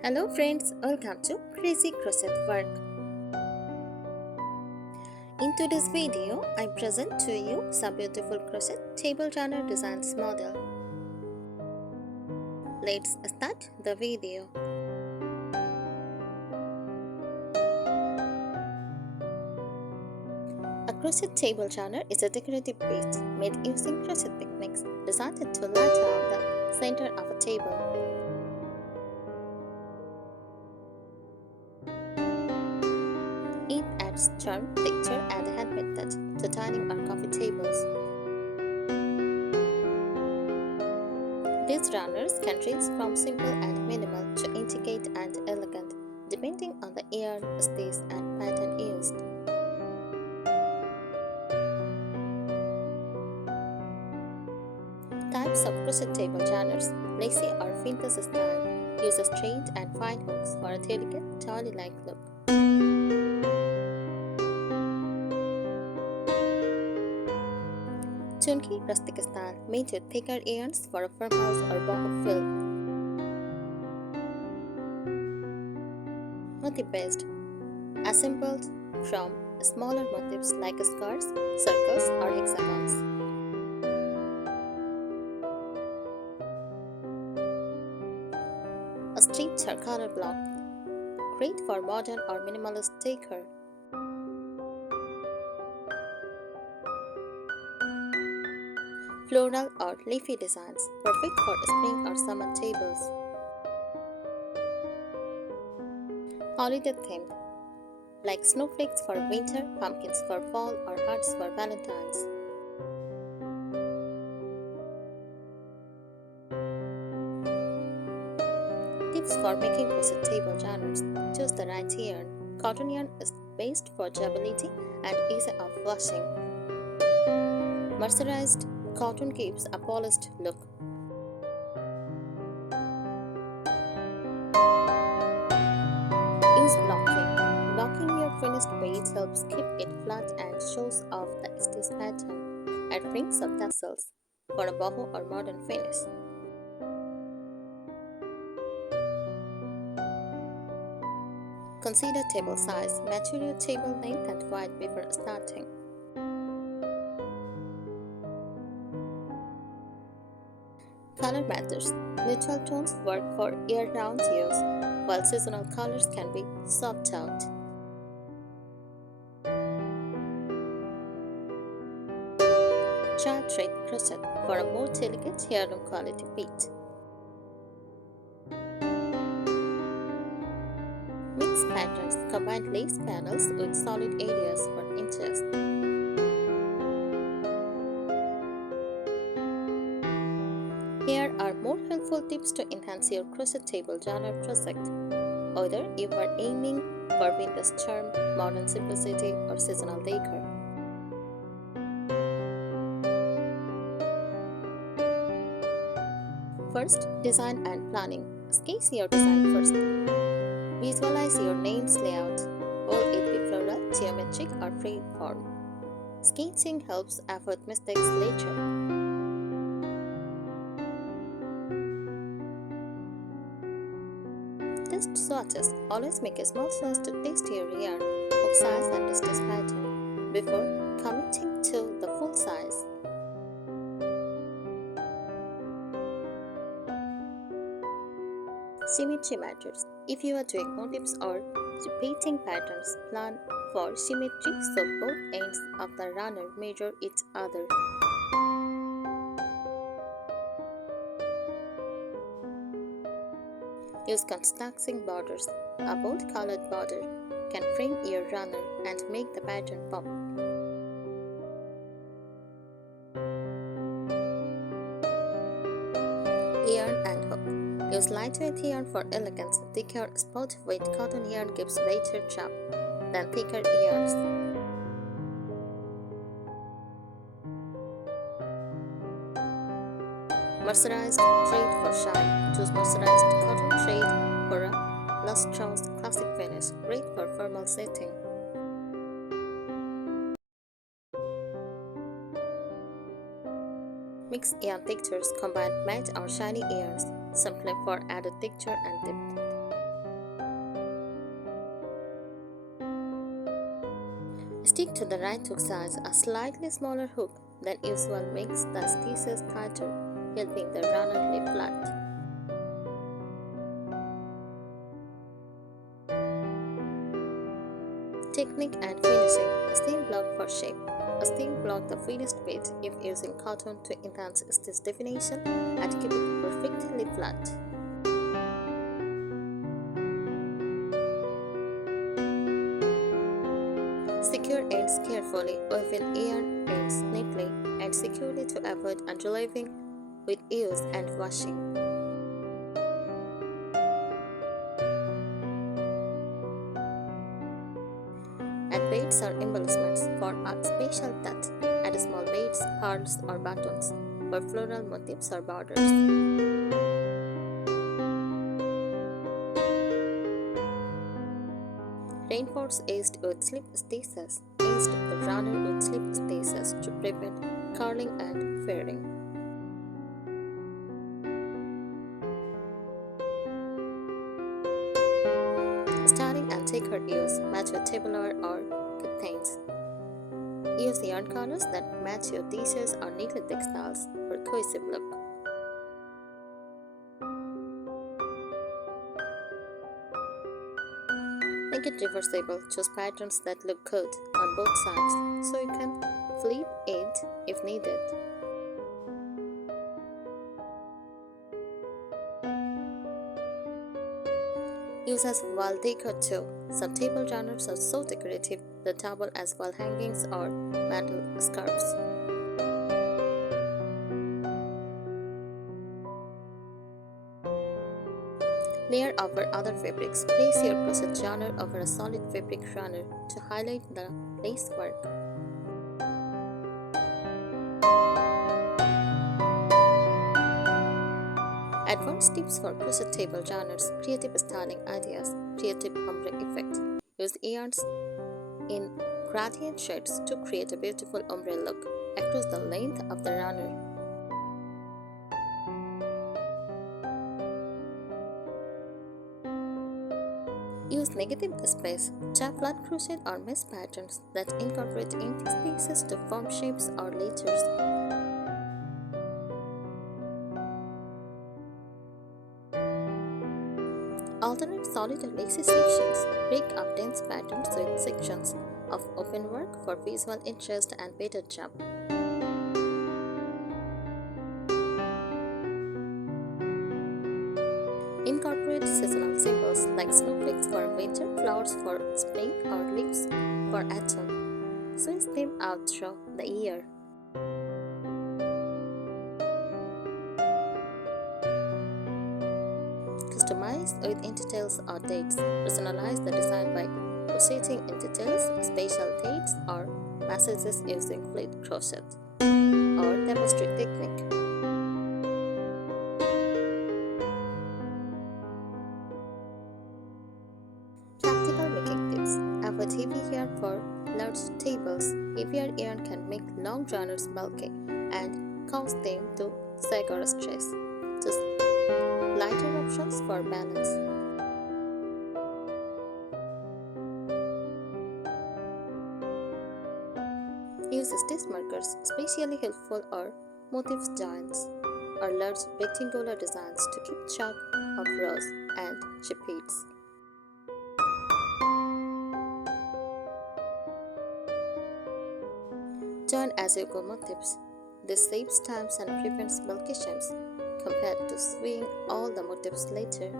Hello friends, welcome to Crazy Crochet Work. In today's video, I present to you some beautiful crochet table runner designs model. Let's start the video. A crochet table runner is a decorative piece made using crochet techniques designed to light up the center of a table. It adds charm, texture, and a handmade touch to dining or coffee tables. These runners can range from simple and minimal to intricate and elegant, depending on the yarn, stitch, and pattern used. Types of crochet table runners: lacy or vintage style, uses straight and fine hooks for a delicate, dolly-like look. Chunky rustic style, made with thicker yarns for a farmhouse or boho feel. Motif based, assembled from smaller motifs like squares, circles, or hexagons. A stitch or color block, great for modern or minimalist decor. Floral or leafy designs, perfect for spring or summer tables. Holiday themed, like snowflakes for winter, pumpkins for fall, or hearts for Valentine's. Tips for making crochet table runners: choose the right yarn. Cotton yarn is best for durability and ease of washing. Mercerized cotton gives a polished look. Use blocking. Blocking your finished page helps keep it flat and shows off the stitch pattern. Add rings of tassels for a boho or modern finish. Consider table size. Measure your table length and height before starting. Color matters. Neutral tones work for year-round use, while seasonal colors can be swapped out. Try thread crochet for a more delicate heirloom quality bead. Mix patterns. Combine lace panels with solid areas for interest. Here are more helpful tips to enhance your crochet table runner project, whether you are aiming for vintage charm, modern simplicity, or seasonal decor. First, design and planning. Sketch your design first. Visualize your name's layout. Will it be floral, geometric, or free form? Sketching helps avoid mistakes later. Test swatches. Always make a small swatch to test your yarn, hook size, and stitch pattern before committing to the full size. Symmetry matters. If you are doing motifs or repeating patterns, plan for symmetry so both ends of the runner mirror each other. Use contrasting borders. A bold colored border can frame your runner and make the pattern pop. Yarn and hook. Use lightweight yarn for elegance. Thicker spot weight cotton yarn gives better chop than thicker yarns. Mercerized thread for shine. Choose mercerized cotton thread for a lustrous classic finish, great for formal setting. Mix yarn textures, combine matte or shiny yarns, simply for added texture and depth. Stick to the right hook size. A slightly smaller hook than usual makes the stitches tighter, helping the runner lay flat. Technique and finishing. A seam block for shape. A seam block the finished bit if using cotton to enhance stitch definition and keep it perfectly flat. Secure ends carefully, weaving yarn ends neatly and securely to avoid undulating with use and washing. And beads are embellishments for a special touch. Add small beads, pearls, or buttons for floral motifs or borders. Reinforce edged with slip stitches. Edge the runner with slip stitches to prevent curling and fairing. Starting and Decor use match your tabular or curtains. Use yarn colors that match your dishes or knitted textiles for a cohesive look. Make it reversible. Choose patterns that look good on both sides so you can flip it if needed. Use as wall decor too. Some table runners are so decorative they double as wall hangings or mantle scarves. Layer over other fabrics. Place your crochet runner over a solid fabric runner to highlight the lace work. Advanced tips for crochet table runners, creative styling ideas, creative ombre effect. Use yarns in gradient shades to create a beautiful ombre look across the length of the runner. Use negative space, chop flat crochet or mesh patterns that incorporate empty spaces to form shapes or letters. Alternate solid or lacy sections. Break up dense patterns with sections of open work for visual interest and better jump. Incorporate seasonal symbols like snowflakes for winter, flowers for spring, or leaves for autumn. Switch them out through the year. Customize with in details or dates. Personalize the design by crocheting in details, special dates, or messages using fleet crochet or tapestry technique. Practical making tips. Avoid heavy yarn for large tables. Heavier yarn can make long runners bulky and cause them to sag or stress. Choose lighter options for balance. Use stitch markers, especially helpful or motifs joints or large rectangular designs to keep track of rows and repeats. Join as you go motifs. This saves time and prevents bulky shapes compared to sewing all the motifs later.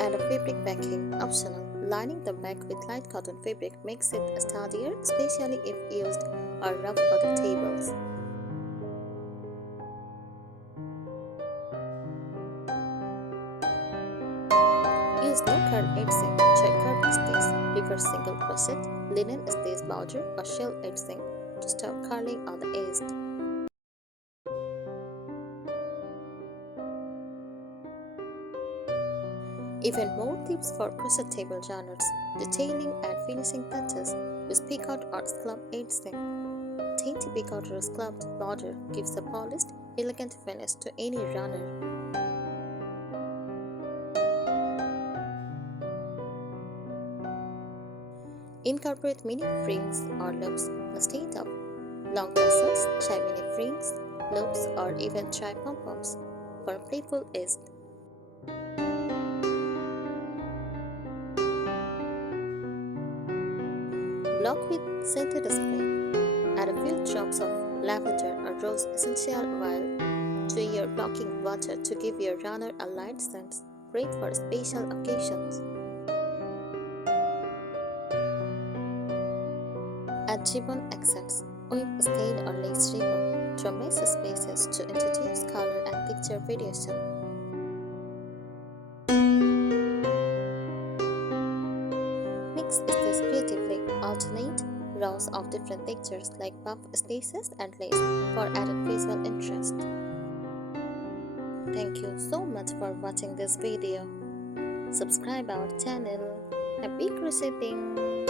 And a fabric backing, optional. Lining the back with light cotton fabric makes it sturdier, especially if used or rough on the tables. Use no curl edging, check curved stitch, reverse single crochet, linen stitch border or shell edging to stop curling on the edge. Even more tips for crochet table runners, detailing and finishing touches. Use picot or scallop edging. Dainty picot or scalloped border gives a polished, elegant finish to any runner. Incorporate mini fringes or loops instead of long tassels. Try mini fringes, loops, or even try pom-poms for playful ease. Block with scented spray. Add a few drops of lavender or rose essential oil to your blocking water to give your runner a light scent, great for special occasions. Add ribbon accents. Weave stain or lace ribbon from messy spaces to introduce color and texture variation. Mix stitches creatively. Alternate rows of different textures like buff spaces and lace for added visual interest. Thank you so much for watching this video. Subscribe our channel. Happy crocheting!